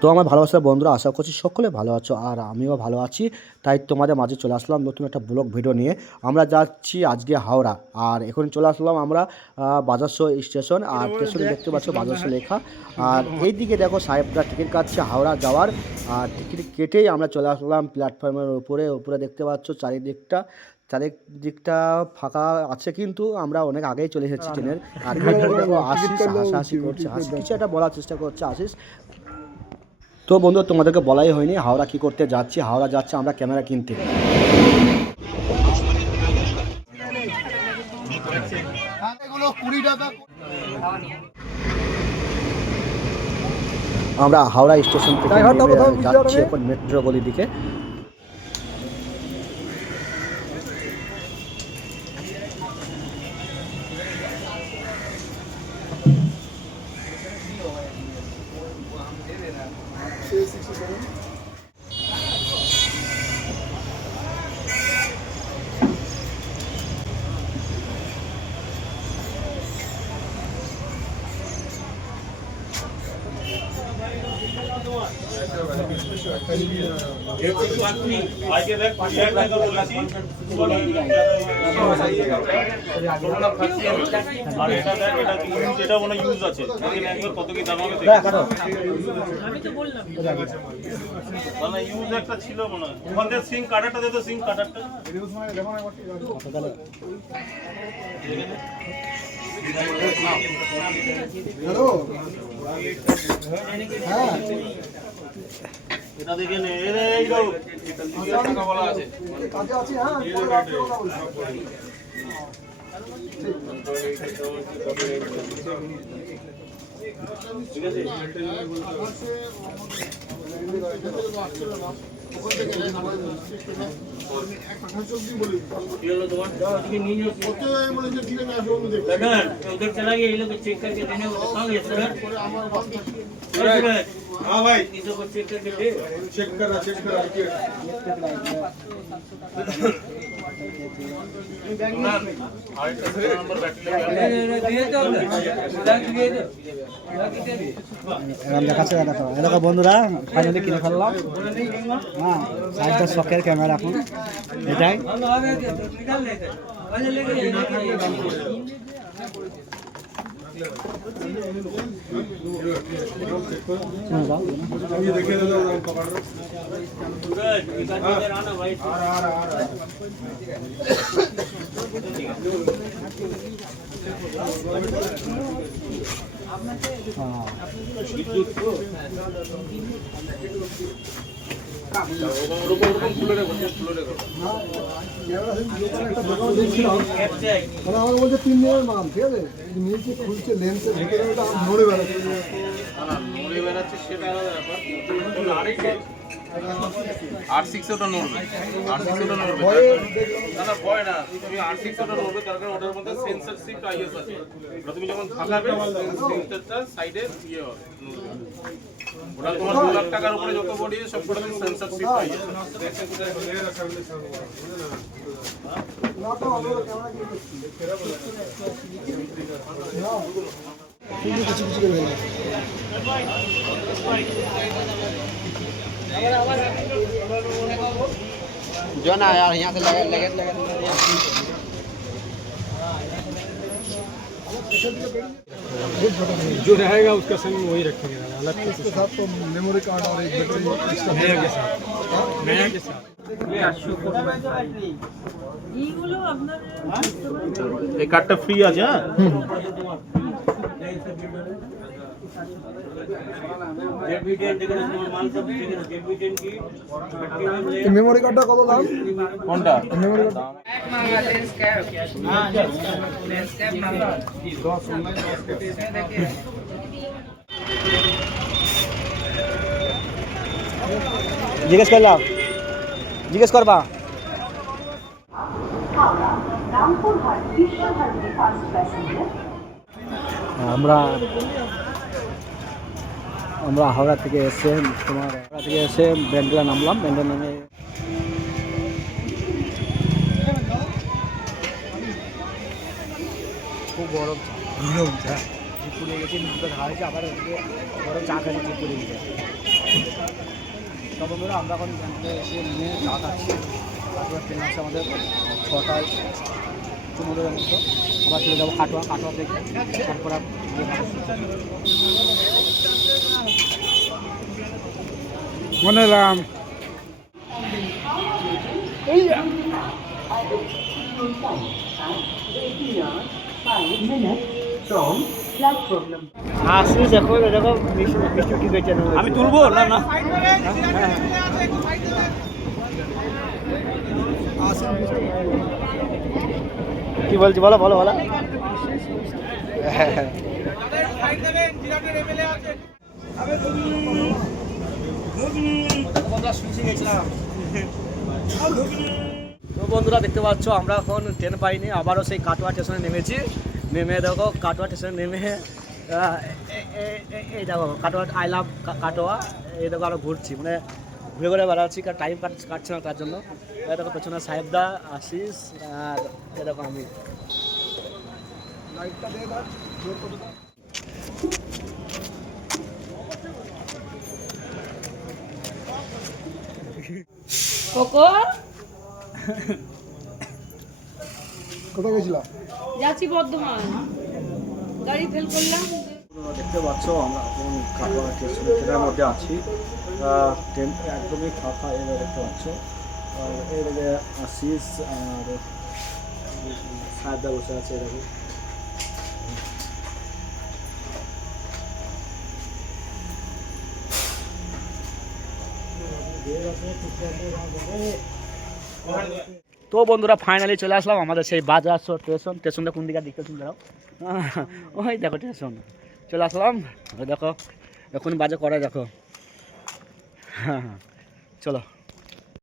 তো আমার ভালোবাসার বন্ধুরা, আশা করছি সকলে ভালো আছো আর আমিও ভালো আছি। তাই তোমাদের মাঝে চলে আসলাম নতুন একটা ব্লগ ভিডিও নিয়ে। আমরা যাচ্ছি আজকে হাওড়া, আর এখন চলে আসলাম আমরা বাজারশো স্টেশন। আর স্টেশনে দেখতে পাচ্ছ বাজারশো লেখা। আর এই দিকে দেখো সাহেবরা টিকিট কাটছে হাওড়া যাওয়ার। আর টিকিট কেটেই আমরা চলে আসলাম প্ল্যাটফর্মের উপরে দেখতে পাচ্ছ চারিদিকটা ফাঁকা আছে, কিন্তু আমরা অনেক আগেই চলে এসেছি ট্রেনের। আর এখানে দেখো আশিস হাসাহাসি করছে, কিছু একটা বলার চেষ্টা করছে আশিস। তো বন্ধু, তোমাদেরকে বলাই হয়নি হাওড়া কি করতে যাচ্ছি। হাওড়া যাচ্ছে আমরা ক্যামেরা কিনতে। আমরা হাওড়া স্টেশন থেকে যাচ্ছি এখন মেট্রো গলির দিকে। এটা দেখে নে, বলা আছে ঠিক আছে। चला गया ये लोग चेक करके देने को कहाँ गया सर? हाँ भाई इनको को चेक करके दे। चेक करा দেখো বন্ধুরা, ফাইনালি কিনে ফেললাম। হ্যাঁ, একটা শখের ক্যামেরা এখন এটাই। আমার বলছে 3 দিনের মাল, ঠিক আছে, নিচে খুলছে লেন্সের ভিতরে নড়ে বেড়াচ্ছে সেটা আলাদা ব্যাপার। R6 ওটা নড়বে, R6 ওটা নড়বে না, ভয় না। তুমি R6 ওটা নড়বে, তার কারণ ওটার মধ্যে সেন্সর শিফট আইএস আছে। তুমি যখন থাকাবে সেন্সরটা সাইডে ইয়ে হবে, ওটা তোমার 2 লাখ টাকার উপরে যত বডি সব করে সেন্সর শিফট আইএস जो ना यार यहाँ से लगे जो रहेगा उसका संग वही रखेंगे, अलग के साथ तो मेमोरी कार्ड और एक बैटरी नया के साथ এই কার্ডটা ফ্রি আছে। হ্যাঁ মেমোরি কার্ডটা কত দাম? কোনটা মেমোরি কার্ড জিজ্ঞেস করবা। আমরা হাওড়া থেকে এসে ব্যান্ডেলা নামলাম। ব্যান্ডেলা নামে খুব গরম চা। পুড়িয়ে গেছে, দুটো ঘা হয়েছে, আবার ওদিকে বড় চা খাচ্ছি ঠিক করে দিয়েছে। তো বন্ধুরা আমরা এখন এখান থেকে এসে নিয়ে চা খাচ্ছি। তারপরে ট্রেন আছে আমাদের 6টায় 15-এর মতো, আবার চলে যাবো কাটোয়া থেকে, তারপর মনে রাম আসিস দেখো দেখো মিষ্টি ঠিক হয়েছে। আমি তুলবো না না কি বলছি বলো বলো বলো। তো বন্ধুরা দেখতে পাচ্ছ আমরা এখন ট্রেন পাইনি, আবারও সেই কাটোয়া স্টেশনে নেমেছি। নেমে দেখো কাটোয়া স্টেশনে নেমে এই দেখো কাটোয়া, আই লাভ কাটোয়া, এই দেখো আরও ঘুরছি, মানে ঘুরে ঘুরে বেড়াচ্ছি, কারণ টাইম কাটছে না তার জন্য। এই দেখো পেছনে সাহেবদা, আশিস, আর এই দেখো আমি। কোকো কোথায় গেছিলাম? যাচ্ছি বর্ধমান, গাড়ি ফেল করলাম। দেখতে পাচ্ছ আমরা এখন কাটোয়া ট্রেনের মধ্যে আছি। ট্রেন একদমই ফাঁকা, এবার দেখতে পাচ্ছ। আর এদিকে আশিস আর সাহেবদা বসে আছে এরকম। তো বন্ধুরা ফাইনালি চলে আসলাম আমাদের সেই বাজার স্টেশনটা কোন দিকে দেখতে দাও, ওই দেখো স্টেশন চলে আসলাম। ওই দেখো এখন বাজে করে দেখো, হ্যাঁ চলো।